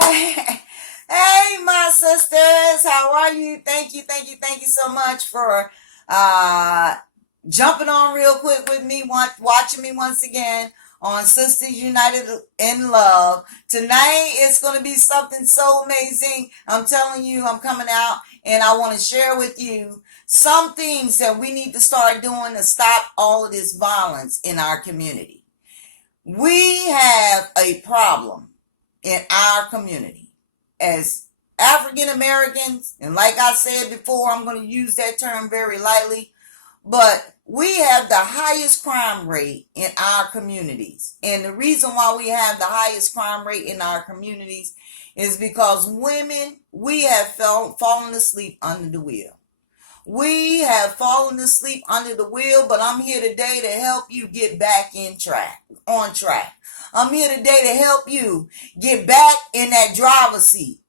Hey, hey, my sisters, how are you? Thank you so much for uh, jumping on real quick with me, watching me once again on Sisters United in Love. Tonight it's going to be something so amazing. I'm telling you, I'm coming out and I want to share with you some things that we need to start doing to stop all of this violence in our community. We have a problem in our community as African Americans, and like I said before, I'm going to use that term very lightly, but we have the highest crime rate in our communities. And the reason why we have the highest crime rate in our communities is because women, we have fallen asleep under the wheel. We have fallen asleep under the wheel, but I'm here today to help you get back on track. I'm here today to help you get back in that driver's seat.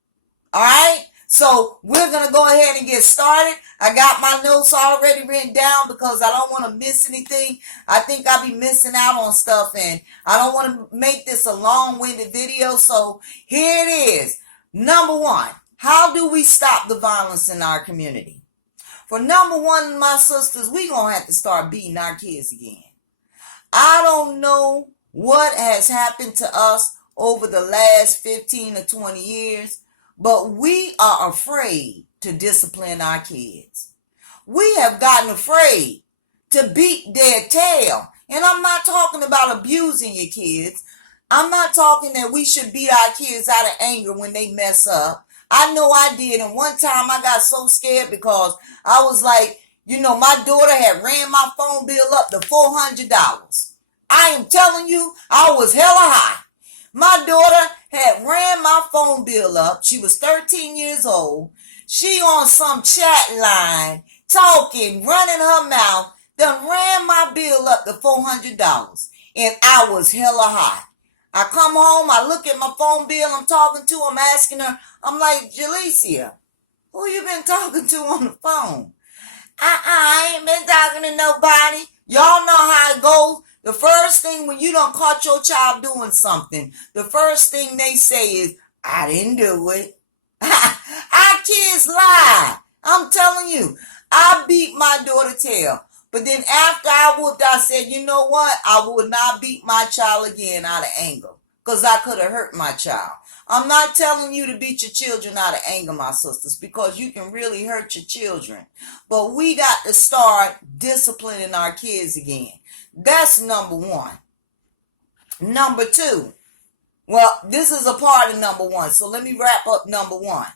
All right? So we're going to go ahead and get started. I got my notes already written down because I don't want to miss anything. I think I'll be missing out on stuff, and I don't want to make this a long-winded video. So here it is. Number one, how do we stop the violence in our community? For number one, my sisters, we're going to have to start beating our kids again. I don't know what has happened to us over the last 15 or 20 years, but we are afraid to discipline our kids. We have gotten afraid to beat their tail. And I'm not talking about abusing your kids. I'm not talking that we should beat our kids out of anger when they mess up. I know I did. And one time I got so scared because I was like, my daughter had ran my phone bill up to $400. I am telling you, I was hella high. My daughter had ran my phone bill up. She was 13 years old. She on some chat line, talking, running her mouth, done ran my bill up to $400. And I was hella high. I come home, I look at my phone bill, I'm talking to her, I'm asking her, I'm like, Jalecia, who you been talking to on the phone? I ain't been talking to nobody. Y'all know how it goes. The first thing when you done caught your child doing something, the first thing they say is, I didn't do it. Our kids lie. I'm telling you, I beat my daughter tail. But then after I whooped, I said, you know what? I would not beat my child again out of anger because I could have hurt my child. I'm not telling you to beat your children out of anger, my sisters, because you can really hurt your children. But we got to start disciplining our kids again. That's number one. Number two. Well, this is a part of number one, so let me wrap up number one.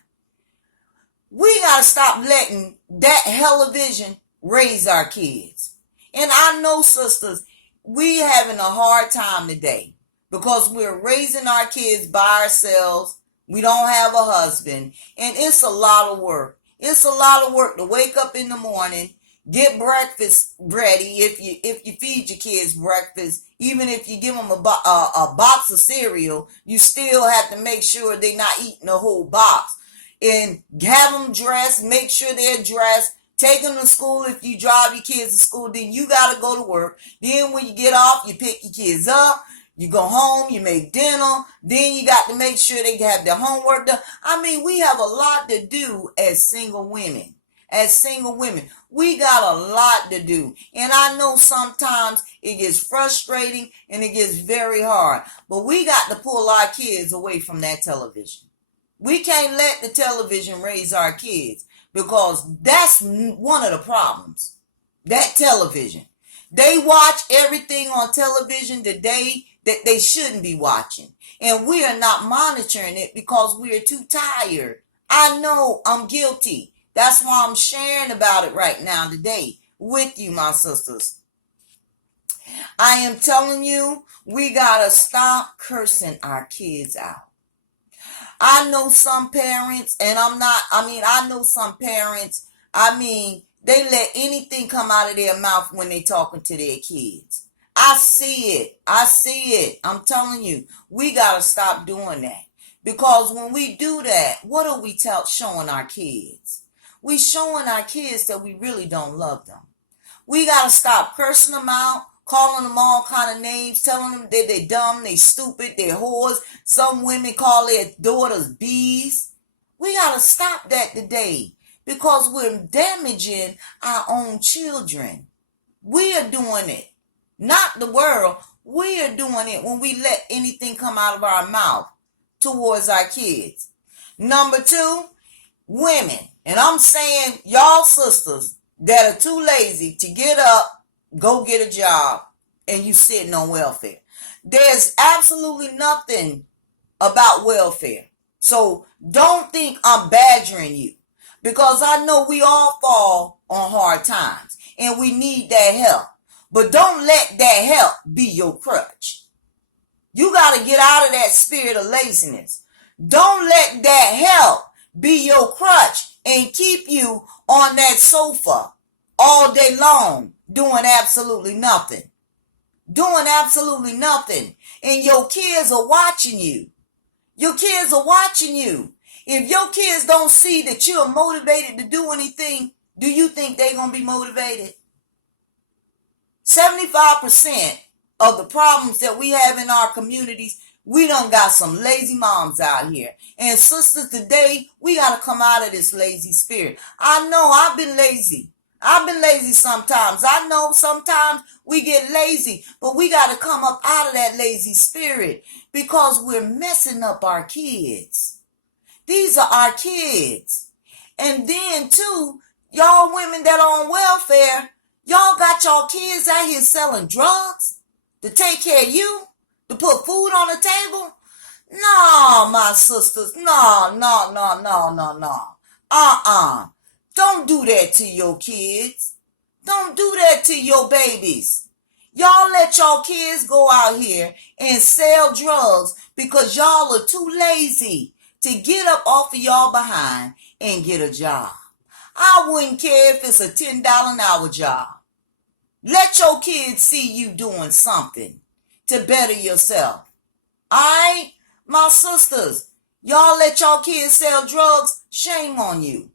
We got to stop letting that television raise our kids. And I know, sisters, we having a hard time today because we're raising our kids by ourselves. We don't have a husband, and it's a lot of work. It's a lot of work to wake up in the morning, get breakfast ready. If you feed your kids breakfast, even if you give them a box of cereal, you still have to make sure they're not eating the whole box. And have them dressed, make sure they're dressed. Take them to school. If you drive your kids to school, then you got to go to work. Then when you get off, you pick your kids up. You go home, you make dinner. Then you got to make sure they have their homework done. I mean, we have a lot to do as single women. We got a lot to do. And I know sometimes it gets frustrating and it gets very hard. But we got to pull our kids away from that television. We can't let the television raise our kids. Because that's one of the problems. That television. They watch everything on television today that they shouldn't be watching. And we are not monitoring it because we are too tired. I know I'm guilty. That's why I'm sharing about it right now today with you, my sisters. I am telling you, we got to stop cursing our kids out. I know some parents, and I know some parents, they let anything come out of their mouth when they talking to their kids. I see it. I'm telling you, we got to stop doing that. Because when we do that, what are we showing our kids? We showing our kids that we really don't love them. We got to stop cursing them out. calling them all kind of names, telling them that they dumb, they stupid, they whores. Some women call their daughters bees. We got to stop that today because we're damaging our own children. We are doing it, not the world. We are doing it when we let anything come out of our mouth towards our kids. Number two, women. And I'm saying y'all sisters that are too lazy to get up, go get a job, and you sitting on welfare. There's absolutely nothing about welfare. So don't think I'm badgering you, because I know we all fall on hard times and we need that help. But don't let that help be your crutch. You got to get out of that spirit of laziness. Don't let that help be your crutch and keep you on that sofa all day long doing absolutely nothing. Doing absolutely nothing. And your kids are watching you. Your kids are watching you. If your kids don't see that you're motivated to do anything, do you think they're going to be motivated? 75% of the problems that we have in our communities, we done got some lazy moms out here. And sisters, today, we got to come out of this lazy spirit. I know I've been lazy. I've been lazy sometimes. I know sometimes we get lazy, but we got to come up out of that lazy spirit because we're messing up our kids. These are our kids. And then too, y'all women that are on welfare, y'all got y'all kids out here selling drugs to take care of you, to put food on the table. No, my sisters, no. Don't do that to your kids. Don't do that to your babies. Y'all let y'all kids go out here and sell drugs because y'all are too lazy to get up off of y'all behind and get a job. I wouldn't care if it's a $10 an hour job. Let your kids see you doing something to better yourself. All right, my sisters, y'all let y'all kids sell drugs. Shame on you.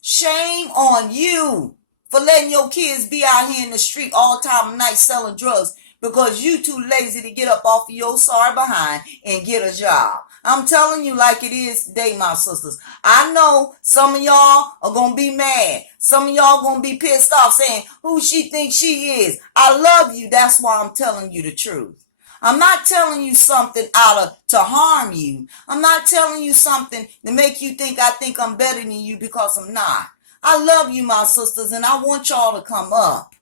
Shame on you for letting your kids be out here in the street all time of night selling drugs because you too lazy to get up off of your sorry behind and get a job. I'm telling you like it is today, my sisters. I know some of y'all are going to be mad. Some of y'all going to be pissed off saying, who she thinks she is. I love you. That's why I'm telling you the truth. I'm not telling you something to harm you. I'm not telling you something to make you think I think I'm better than you because I'm not. I love you, my sisters, and I want y'all to come up.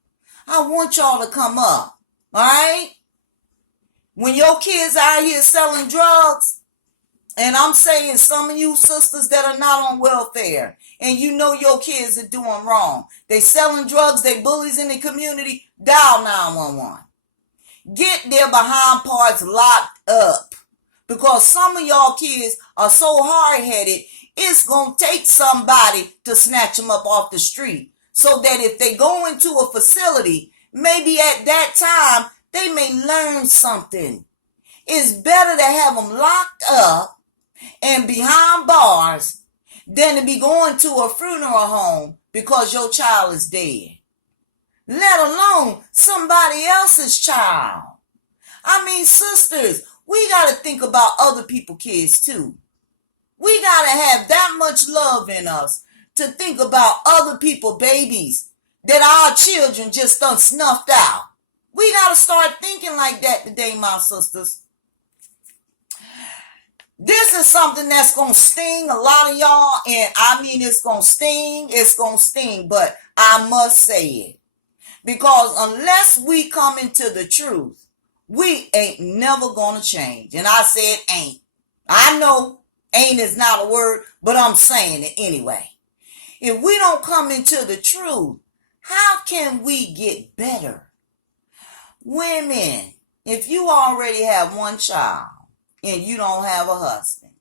I want y'all to come up. All right? When your kids out here selling drugs, and I'm saying some of you sisters that are not on welfare, and you know your kids are doing wrong. They selling drugs, they bullies in the community, dial 911. Get their behind parts locked up. Because some of y'all kids are so hard-headed, it's going to take somebody to snatch them up off the street. So that if they go into a facility, maybe at that time, they may learn something. It's better to have them locked up and behind bars than to be going to a funeral home because your child is dead. Let alone somebody else's child. I mean, sisters, we got to think about other people's kids too. We got to have that much love in us to think about other people's babies that our children just done snuffed out. We got to start thinking like that today, my sisters. This is something that's going to sting a lot of y'all, and I mean it's going to sting, but I must say it. Because unless we come into the truth, we ain't never going to change. And I said ain't. I know ain't is not a word, but I'm saying it anyway. If we don't come into the truth, how can we get better? Women, if you already have one child and you don't have a husband,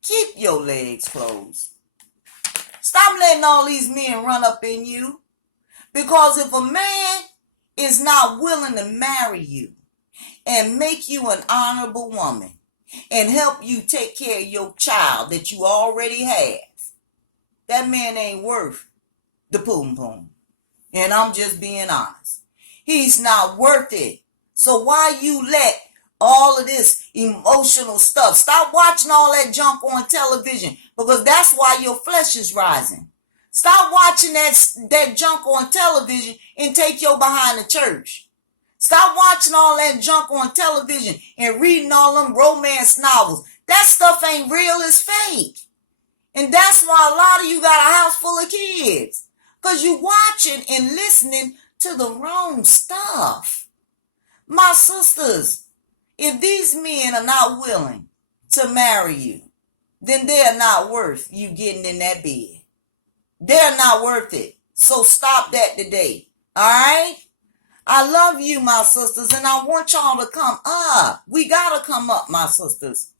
keep your legs closed. Stop letting all these men run up in you. Because if a man is not willing to marry you and make you an honorable woman and help you take care of your child that you already have, that man ain't worth the poom poom. And I'm just being honest. He's not worth it. So why you let all of this emotional stuff? Stop watching all that junk on television, because that's why your flesh is rising. Stop watching that junk on television and take your behind the church. Stop watching all that junk on television and reading all them romance novels. That stuff ain't real, it's fake. And that's why a lot of you got a house full of kids, because you watching and listening to the wrong stuff. My sisters, if these men are not willing to marry you, then they're not worth you getting in that bed. They're not worth it. So stop that today. All right? I love you, my sisters, and I want y'all to come up. We got to come up, my sisters.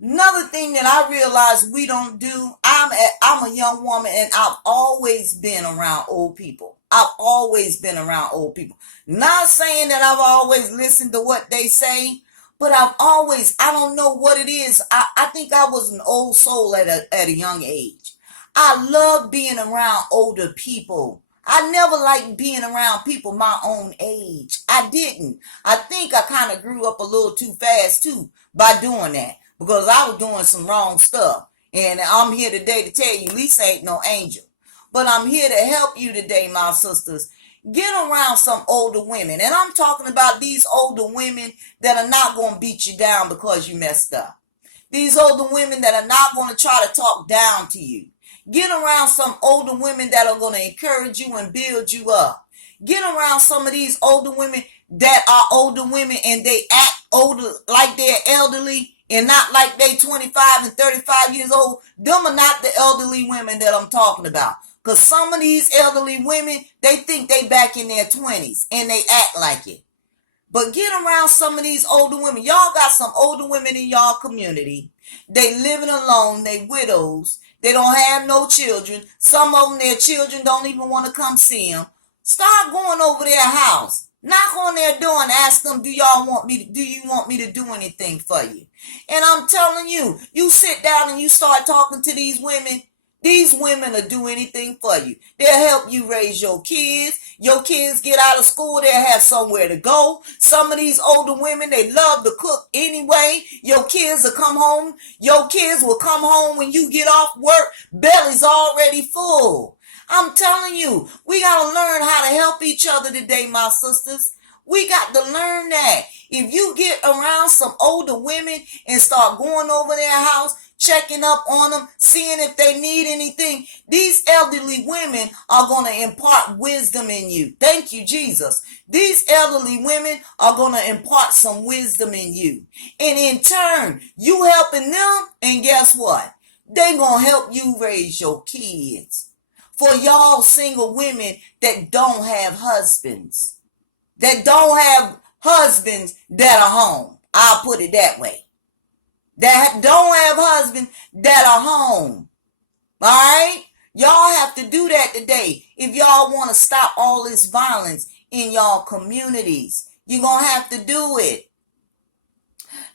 Another thing that I realize we don't do, I'm a young woman, and I've always been around old people. I've always been around old people. Not saying that I've always listened to what they say, but I don't know what it is. I think I was an old soul at a young age. I love being around older people. I never liked being around people my own age. I didn't. I think I kind of grew up a little too fast too by doing that, because I was doing some wrong stuff. And I'm here today to tell you, Lisa ain't no angel. But I'm here to help you today, my sisters. Get around some older women. And I'm talking about these older women that are not going to beat you down because you messed up. These older women that are not going to try to talk down to you. Get around some older women that are going to encourage you and build you up. Get around some of these older women that are older women and they act older like they're elderly and not like they 25 and 35 years old. Them are not the elderly women that I'm talking about. Because some of these elderly women, they think they back in their 20s and they act like it. But get around some of these older women. Y'all got some older women in y'all community. They living alone. They widows. They don't have no children. Some of them, their children don't even want to come see them. Start going over their house. Knock on their door and ask them, do you want me to do anything for you? And I'm telling you, you sit down and you start talking to these women. These women will do anything for you. They'll help you raise your kids. Your kids get out of school, they'll have somewhere to go. Some of these older women, they love to cook anyway. Your kids will come home. Your kids will come home when you get off work. Belly's already full. I'm telling you, we got to learn how to help each other today, my sisters. We got to learn that. If you get around some older women and start going over their house, checking up on them, seeing if they need anything, these elderly women are going to impart wisdom in you. Thank you, Jesus. These elderly women are going to impart some wisdom in you. And in turn, you helping them, and guess what? They're going to help you raise your kids. For y'all single women that don't have husbands, that are home, I'll put it that way. That don't have husbands that are home. All right? Y'all have to do that today. If y'all want to stop all this violence in y'all communities, you're going to have to do it.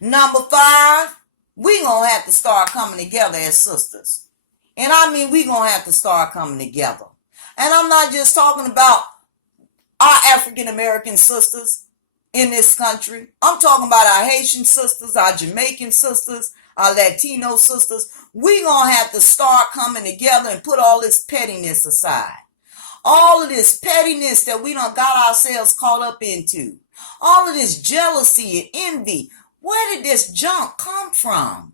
Number 5, we're going to have to start coming together as sisters. And I mean, we're going to have to start coming together. And I'm not just talking about our African American sisters in this country. I'm talking about our Haitian sisters, our Jamaican sisters, our Latino sisters. We're going to have to start coming together and put all this pettiness aside. All of this pettiness that we done got ourselves caught up into. All of this jealousy and envy. Where did this junk come from?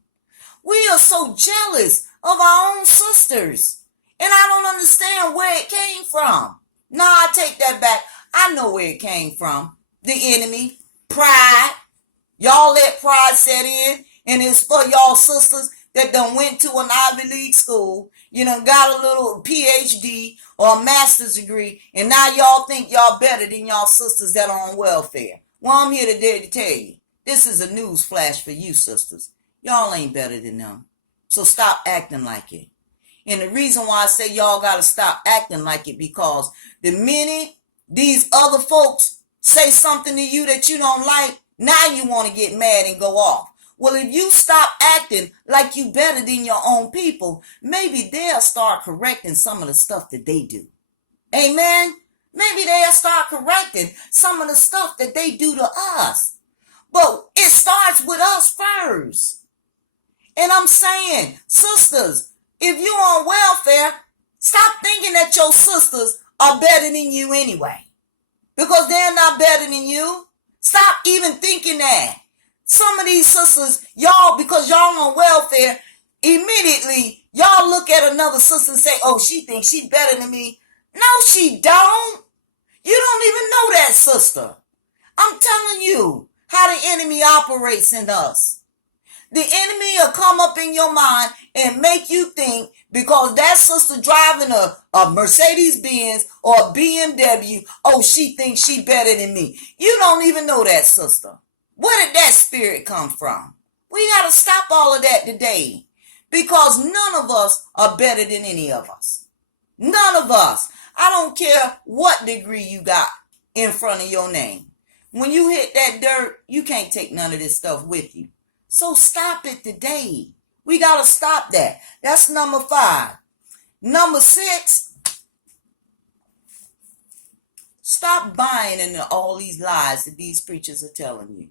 We are so jealous of our own sisters. And I don't understand where it came from. No, I take that back. I know where it came from. The enemy, pride. Y'all let pride set in, and it's for y'all sisters that done went to an Ivy League school, you done got a little PhD or a master's degree, and now y'all think y'all better than y'all sisters that are on welfare. Well, I'm here today to tell you, this is a news flash for you sisters. Y'all ain't better than them. So stop acting like it. And the reason why I say y'all got to stop acting like it, because the minute these other folks say something to you that you don't like, now you want to get mad and go off. Well, if you stop acting like you better than your own people, maybe they'll start correcting some of the stuff that they do. Amen? Maybe they'll start correcting some of the stuff that they do to us. But it starts with us first. And I'm saying, sisters, if you're on welfare, stop thinking that your sisters are better than you anyway. Because they're not better than you. Stop even thinking that. Some of these sisters, y'all, because y'all on welfare, immediately y'all look at another sister and say, oh, she thinks she's better than me. No, she don't. You don't even know that sister. I'm telling you how the enemy operates in us. The enemy will come up in your mind and make you think because that sister driving a Mercedes-Benz or a BMW, oh, she thinks she better than me. You don't even know that sister. Where did that spirit come from? We got to stop all of that today because none of us are better than any of us. None of us. I don't care what degree you got in front of your name. When you hit that dirt, you can't take none of this stuff with you. So stop it today. We got to stop that. That's number 5. Number 6, stop buying into all these lies that these preachers are telling you.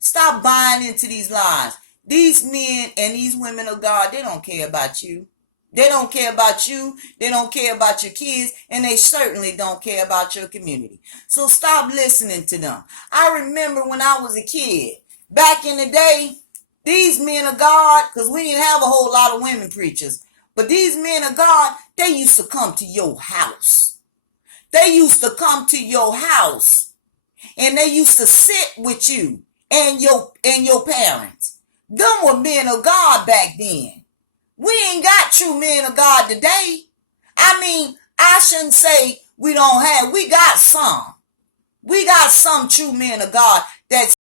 Stop buying into these lies. These men and these women of God, they don't care about you. They don't care about you. They don't care about your kids. And they certainly don't care about your community. So stop listening to them. I remember when I was a kid, back in the day, these men of God, because we didn't have a whole lot of women preachers, but these men of God, they used to come to your house. They used to come to your house. And they used to sit with you and your parents. Them were men of God back then. We ain't got true men of God today. I mean, I shouldn't say we don't have. We got some. We got some true men of God that's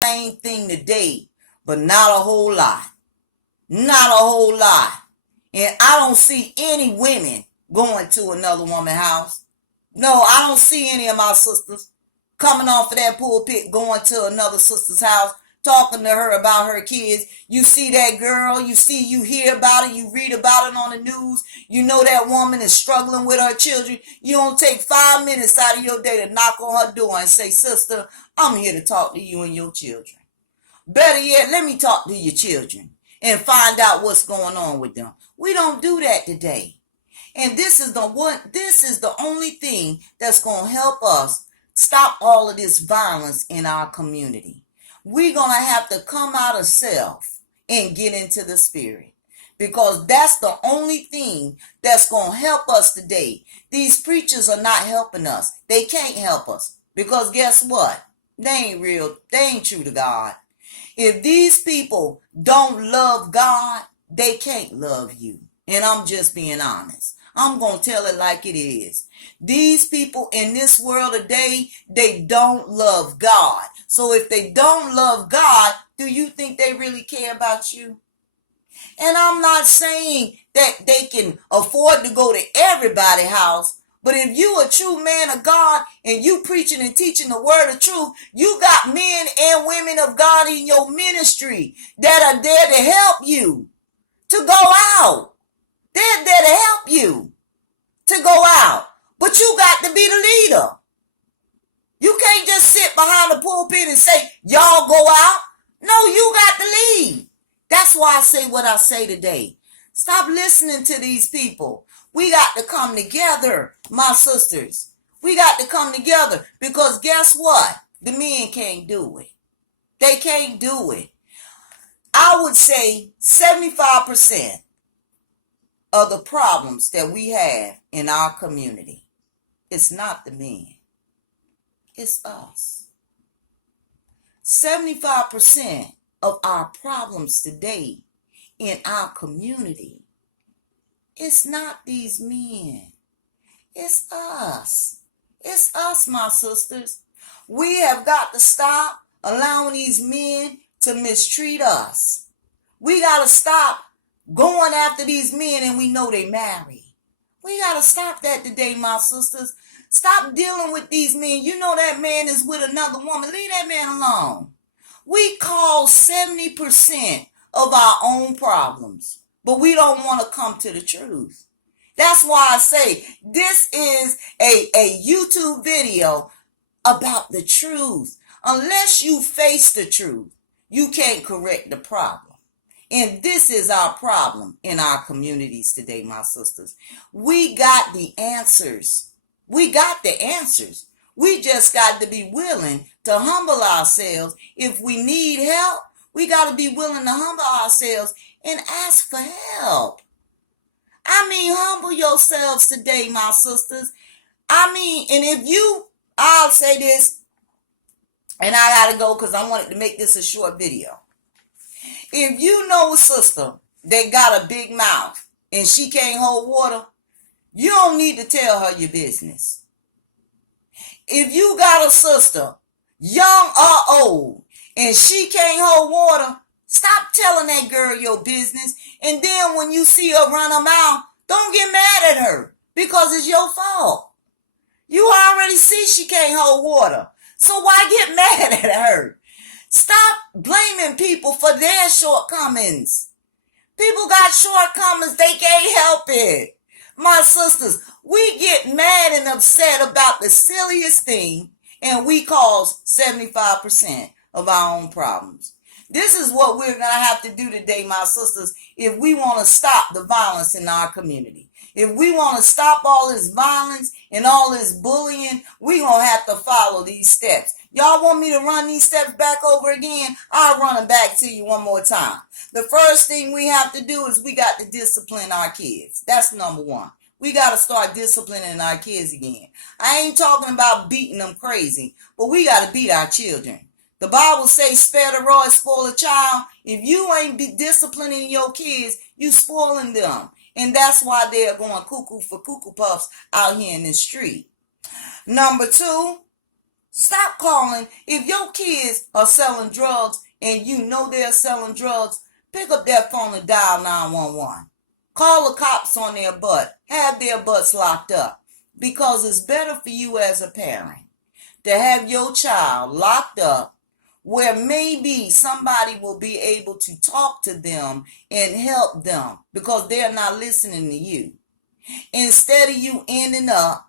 the same thing today, but not a whole lot. Not a whole lot. And I don't see any women going to another woman's house. No, I don't see any of my sisters coming off of that pulpit going to another sister's house, talking to her about her kids. You see that girl, you hear about it, you read about it on the news. You know that woman is struggling with her children. You don't take 5 minutes out of your day to knock on her door and say, sister, I'm here to talk to you and your children. Better yet, let me talk to your children and find out what's going on with them. We don't do that today. And this is the only thing that's going to help us stop all of this violence in our community. We're going to have to come out of self and get into the spirit, because that's the only thing that's going to help us today. These preachers are not helping us. They can't help us, because guess what? They ain't real. They ain't true to God. If these people don't love God, they can't love you. And I'm just being honest. I'm going to tell it like it is. These people in this world today, they don't love God. So if they don't love God, do you think they really care about you? And I'm not saying that they can afford to go to everybody's house, but if you a true man of God and you preaching and teaching the word of truth, you got men and women of God in your ministry that are there to help you to go out. They're there to help you to go out. But you got to be the leader. You can't just sit behind the pulpit and say, y'all go out. No, you got to lead. That's why I say what I say today. Stop listening to these people. We got to come together, my sisters. We got to come together, because guess what? The men can't do it. They can't do it. I would say 75% of the problems that we have in our community, it's not the men. It's us. 75% of our problems today in our community, it's not these men. It's us. It's us, my sisters. We have got to stop allowing these men to mistreat us. We got to stop going after these men and we know they married. We got to stop that today, my sisters. Stop dealing with these men. You know that man is with another woman. Leave that man alone. We cause 70% of our own problems, but we don't want to come to the truth. That's why I say this is a YouTube video about the truth. Unless you face the truth, you can't correct the problem. And this is our problem in our communities today, my sisters. We got the answers. We got the answers. We just got to be willing to humble ourselves. If we need help, we got to be willing to humble ourselves and ask for help. I mean, humble yourselves today, my sisters. I mean, and if you, I'll say this, and I got to go because I wanted to make this a short video. If you know a sister that got a big mouth and she can't hold water, you don't need to tell her your business. If you got a sister, young or old, and she can't hold water, stop telling that girl your business. And then when you see her run her mouth, don't get mad at her because it's your fault. You already see she can't hold water. So why get mad at her? Stop blaming people for their shortcomings. People got shortcomings. They can't help it. My sisters, we get mad and upset about the silliest thing, and we cause 75% of our own problems. This is what we're going to have to do today, my sisters, if we want to stop the violence in our community. If we want to stop all this violence and all this bullying, we're going to have to follow these steps. Y'all want me to run these steps back over again? I'll run them back to you one more time. The first thing we have to do is we got to discipline our kids. That's number one. We got to start disciplining our kids again. I ain't talking about beating them crazy, but we got to beat our children. The Bible says, spare the rod, spoil a child. If you ain't be disciplining your kids, you spoiling them. And that's why they're going cuckoo for cuckoo puffs out here in the street. Number two, stop calling. If your kids are selling drugs and you know they're selling drugs, pick up that phone and dial 911. Call the cops on their butt. Have their butts locked up. Because it's better for you as a parent to have your child locked up where maybe somebody will be able to talk to them and help them because they're not listening to you. Instead of you ending up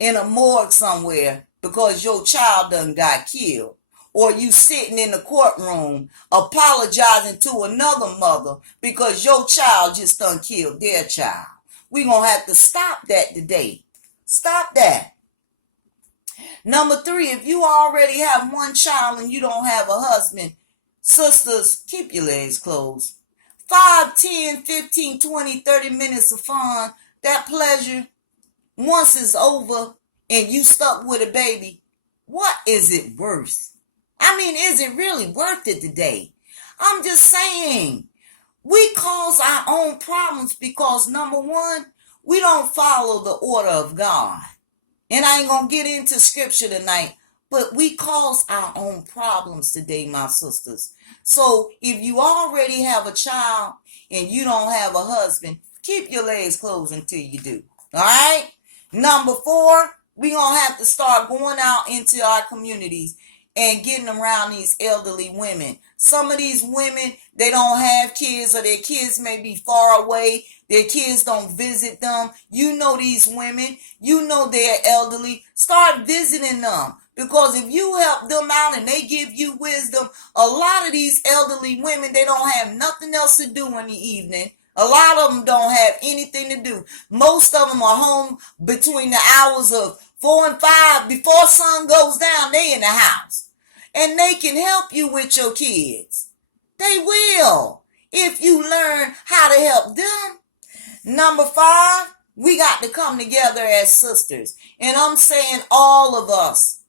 in a morgue somewhere because your child done got killed, or you sitting in the courtroom apologizing to another mother because your child just done killed their child. We're going to have to stop that today. Stop that. Number three, if you already have one child and you don't have a husband, sisters, keep your legs closed. 5, 10, 15, 20, 30 minutes of fun, that pleasure, once it's over and you stuck with a baby, what is it worth? I mean, is it really worth it today? I'm just saying, we cause our own problems because, number one, we don't follow the order of God. And I ain't going to get into scripture tonight, but we cause our own problems today, my sisters. So if you already have a child and you don't have a husband, keep your legs closed until you do. All right? Number four, we're going to have to start going out into our communities and getting around these elderly women. Some of these women, they don't have kids, or their kids may be far away. Their kids don't visit them. You know these women. You know they're elderly. Start visiting them. Because if you help them out and they give you wisdom, a lot of these elderly women, they don't have nothing else to do in the evening. A lot of them don't have anything to do. Most of them are home between the hours of 4 and 5. Before sun goes down, they in the house. And they can help you with your kids. They will, if you learn how to help them. Number 5, we got to come together as sisters. And I'm saying all of us,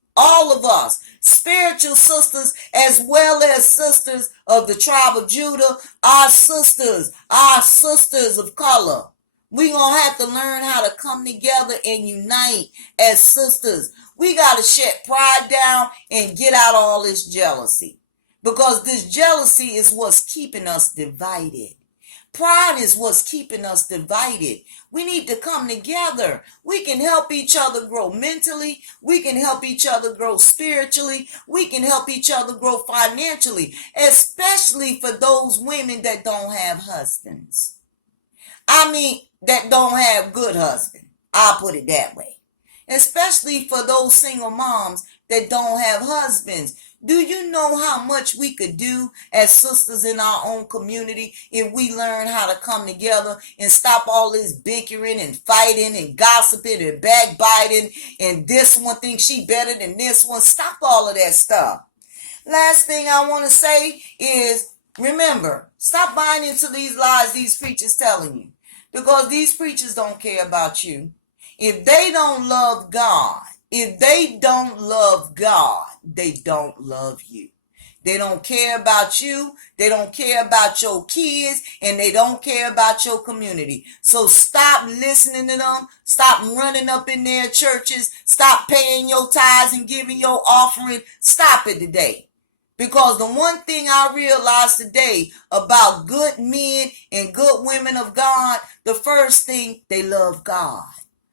spiritual sisters as well as sisters of the tribe of Judah, our sisters of color. We're going to have to learn how to come together and unite as sisters. We got to shut pride down and get out all this jealousy. Because this jealousy is what's keeping us divided. Pride is what's keeping us divided. We need to come together. We can help each other grow mentally. We can help each other grow spiritually. We can help each other grow financially, especially for those women that don't have husbands. I mean, that don't have good husband. I'll put it that way. Especially for those single moms that don't have husbands. Do you know how much we could do as sisters in our own community if we learn how to come together and stop all this bickering and fighting and gossiping and backbiting and this one thinks she better than this one? Stop all of that stuff. Last thing I want to say is, remember, stop buying into these lies these preachers telling you, because these preachers don't care about you. If they don't love God, they don't love you. They don't care about you. They don't care about your kids, and they don't care about your community. So stop listening to them. Stop running up in their churches. Stop paying your tithes and giving your offering. Stop it today. Because the one thing I realized today about good men and good women of God, the first thing, they love God.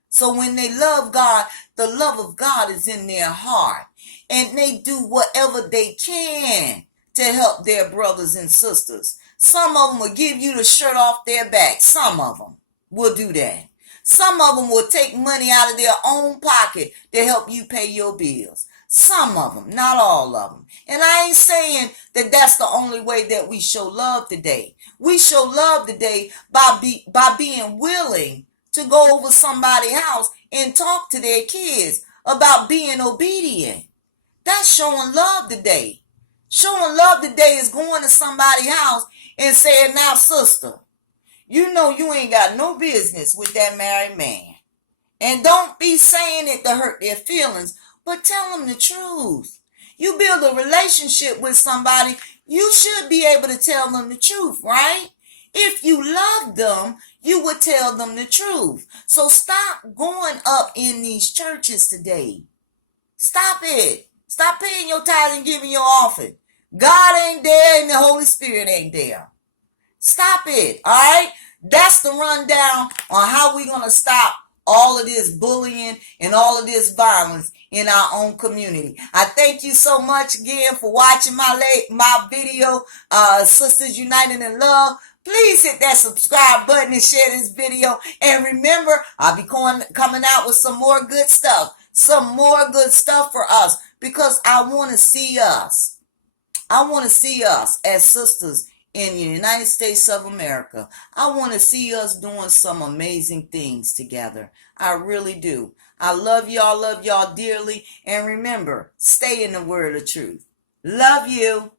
So when they love God, the love of God is in their heart. And they do whatever they can to help their brothers and sisters. Some of them will give you the shirt off their back. Some of them will do that. Some of them will take money out of their own pocket to help you pay your bills. Some of them, not all of them. And I ain't saying that that's the only way that we show love today. We show love today by being willing to go over somebody's house and talk to their kids about being obedient. That's showing love today. Showing love today is going to somebody's house and saying, now, sister, you know you ain't got no business with that married man. And don't be saying it to hurt their feelings, but tell them the truth. You build a relationship with somebody, you should be able to tell them the truth, right? If you love them, you would tell them the truth. So stop going up in these churches today. Stop it. Stop paying your tithes and giving your offering. God ain't there and the Holy Spirit ain't there. Stop it, all right? That's the rundown on how we're going to stop all of this bullying and all of this violence in our own community. I thank you so much again for watching my video, Sisters United in Love. Please hit that subscribe button and share this video. And remember, I'll be coming out with some more good stuff. Some more good stuff for us. Because I want to see us. I want to see us as sisters in the United States of America. I want to see us doing some amazing things together. I really do. I love y'all dearly. And remember, stay in the word of truth. Love you.